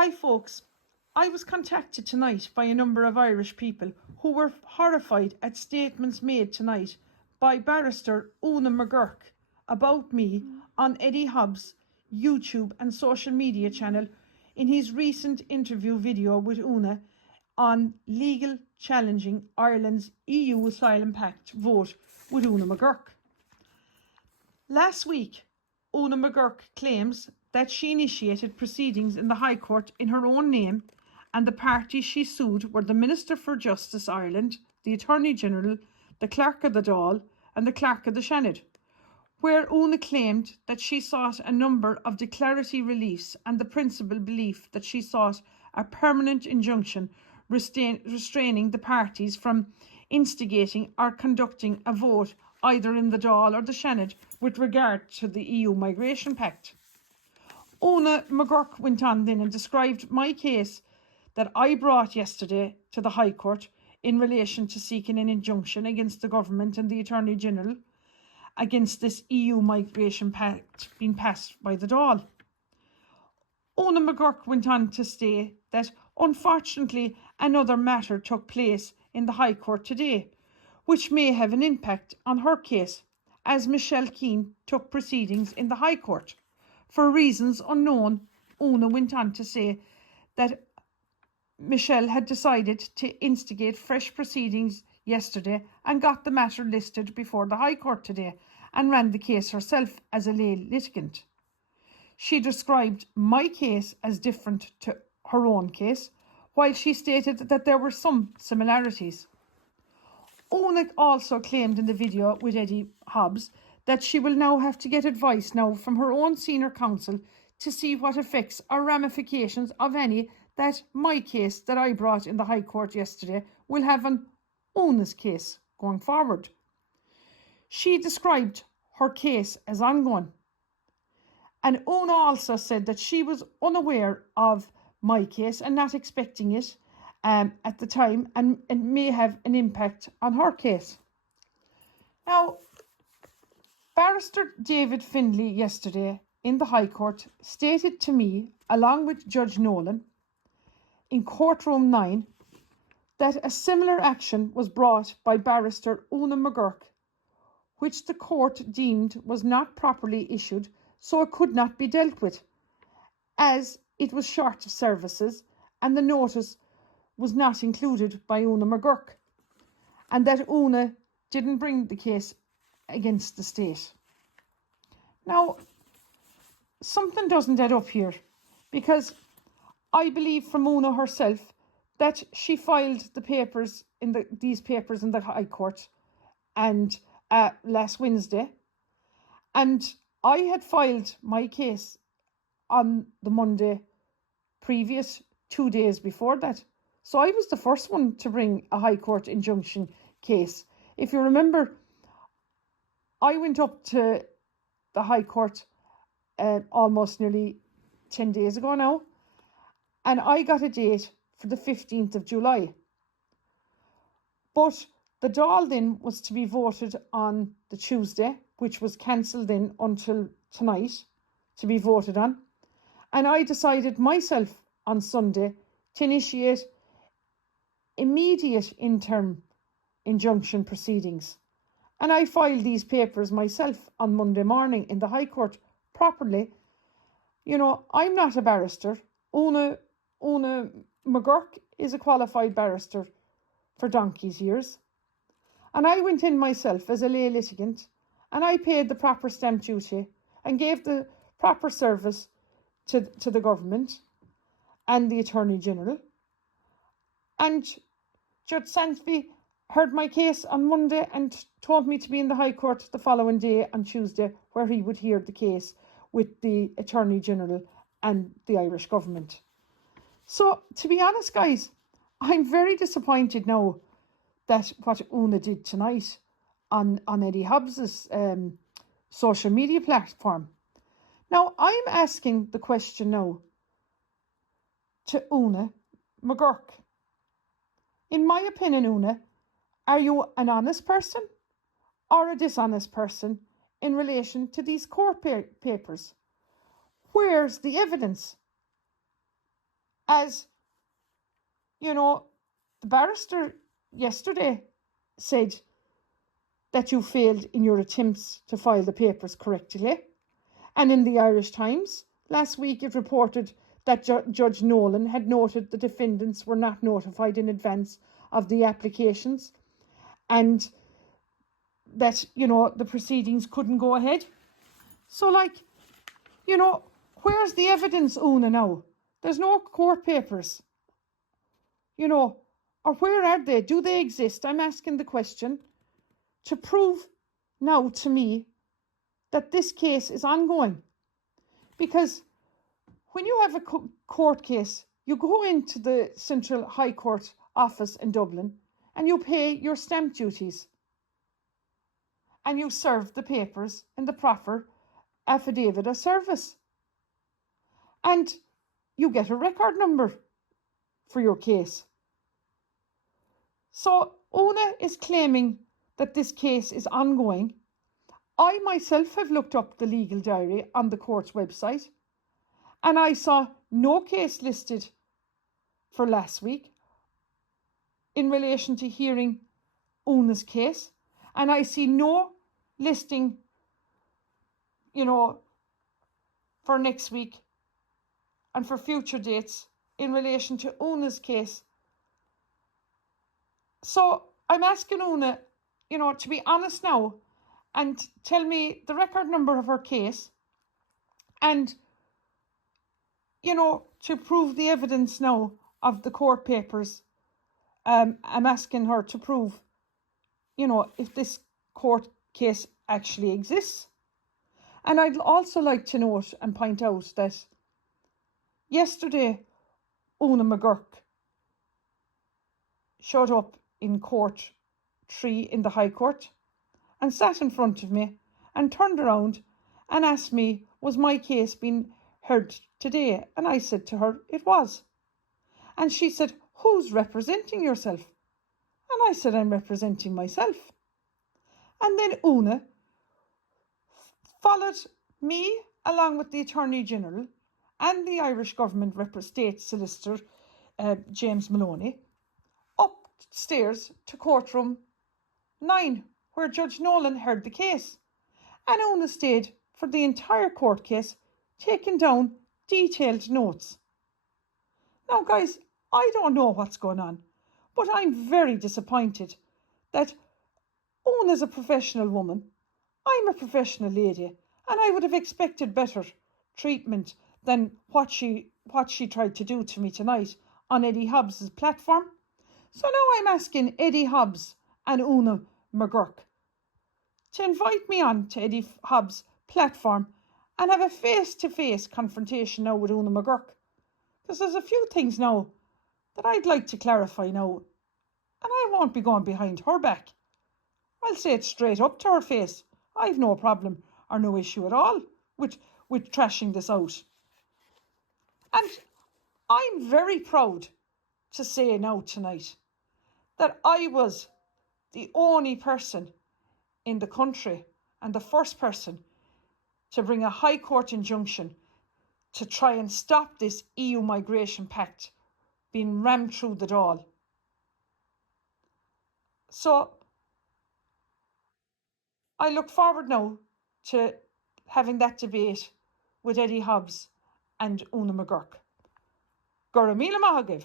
Hi folks, I was contacted tonight by a number of Irish people who were horrified at statements made tonight by barrister Una McGurk about me on Eddie Hobbs' YouTube and social media channel in his recent interview video with Una on legal challenging Ireland's EU Asylum Pact vote with Una McGurk. Last week, Una McGurk claims that she initiated proceedings in the High Court in her own name, and the parties she sued were the Minister for Justice Ireland, the Attorney General, the Clerk of the Dáil and the Clerk of the Seanad, where Una claimed that she sought a number of declaratory reliefs and the principal belief that she sought a permanent injunction restraining the parties from instigating or conducting a vote either in the Dáil or the Seanad with regard to the EU Migration Pact. Una McGurk went on then and described my case that I brought yesterday to the High Court in relation to seeking an injunction against the government and the Attorney General against this EU Migration Pact being passed by the Dáil. Una McGurk went on to say that unfortunately another matter took place in the High Court today, which may have an impact on her case, as Michelle Keane took proceedings in the High Court. For reasons unknown, Una went on to say that Michelle had decided to instigate fresh proceedings yesterday and got the matter listed before the High Court today and ran the case herself as a lay litigant. She described my case as different to her own case, while she stated that there were some similarities. Una also claimed in the video with Eddie Hobbs that she will now have to get advice now from her own senior counsel to see what effects or ramifications of any that my case that I brought in the High Court yesterday will have on Una's case going forward. She described her case as ongoing. And Una also said that she was unaware of my case and not expecting it at the time, and it may have an impact on her case. Now, Barrister David Findlay yesterday in the High Court stated to me, along with Judge Nolan, in Courtroom 9, that a similar action was brought by Barrister Una McGurk, which the court deemed was not properly issued, so it could not be dealt with, as it was short of services and the notice was not included by Una McGurk, and that Una didn't bring the case against the state. Now, something doesn't add up here, because I believe from Una herself that she filed the papers in these papers in the High Court and last Wednesday, and I had filed my case on the Monday previous, 2 days before that. So I was the first one to bring a High Court injunction case. If you remember, I went up to the High Court almost nearly 10 days ago now, and I got a date for the 15th of July. But the Dáil then was to be voted on the Tuesday, which was cancelled then until tonight to be voted on. And I decided myself on Sunday to initiate immediate interim injunction proceedings. And I filed these papers myself on Monday morning in the High Court properly. You know, I'm not a barrister. Una McGurk is a qualified barrister for donkey's years. And I went in myself as a lay litigant, and I paid the proper stamp duty and gave the proper service to the government and the Attorney General. And Judge Sansby heard my case on Monday and told me to be in the High Court the following day on Tuesday, where he would hear the case with the Attorney General and the Irish government. So, to be honest, guys, I'm very disappointed now that what Una did tonight on Eddie Hobbs's social media platform. Now, I'm asking the question now to Una McGurk. In my opinion, Una, are you an honest person or a dishonest person in relation to these court papers? Where's the evidence? as, the barrister yesterday said that you failed in your attempts to file the papers correctly. And in the Irish Times last week, it reported that Judge Nolan had noted the defendants were not notified in advance of the applications and that, the proceedings couldn't go ahead. So, where's the evidence, Una, now? There's no court papers. Or where are they? Do they exist? I'm asking the question to prove now to me that this case is ongoing. Because when you have a court case, you go into the Central High Court office in Dublin and you pay your stamp duties. And you serve the papers in the proper affidavit of service. And you get a record number for your case. So Una is claiming that this case is ongoing. I myself have looked up the legal diary on the court's website and I saw no case listed for last week in relation to hearing Una's case, and I see no listing, for next week and for future dates in relation to Una's case. So I'm asking Una, to be honest now and tell me the record number of her case and, to prove the evidence now of the court papers. I'm asking her to prove, if this court case actually exists. And I'd also like to note and point out that yesterday Una McGurk showed up in court 3 in the High Court and sat in front of me and turned around and asked me, was my case being heard today? And I said to her, it was. And she said, who's representing yourself? And I said, I'm representing myself. And then Una followed me along with the Attorney General and the Irish Government State Solicitor, James Maloney, upstairs to courtroom 9, where Judge Nolan heard the case. And Una stayed for the entire court case, taking down detailed notes. Now, guys, I don't know what's going on, but I'm very disappointed that Una's a professional woman. I'm a professional lady, and I would have expected better treatment than what she tried to do to me tonight on Eddie Hobbs' platform. So now I'm asking Eddie Hobbs and Una McGurk to invite me on to Eddie Hobbs' platform and have a face-to-face confrontation now with Una McGurk. Because there's a few things now that I'd like to clarify now, and I won't be going behind her back. I'll say it straight up to her face. I've no problem or no issue at all with trashing this out. And I'm very proud to say now tonight that I was the only person in the country and the first person to bring a High Court injunction to try and stop this EU Migration Pact being rammed through the Dáil. So I look forward now to having that debate with Eddie Hobbs and Una McGurk. Gura míle maith agaibh.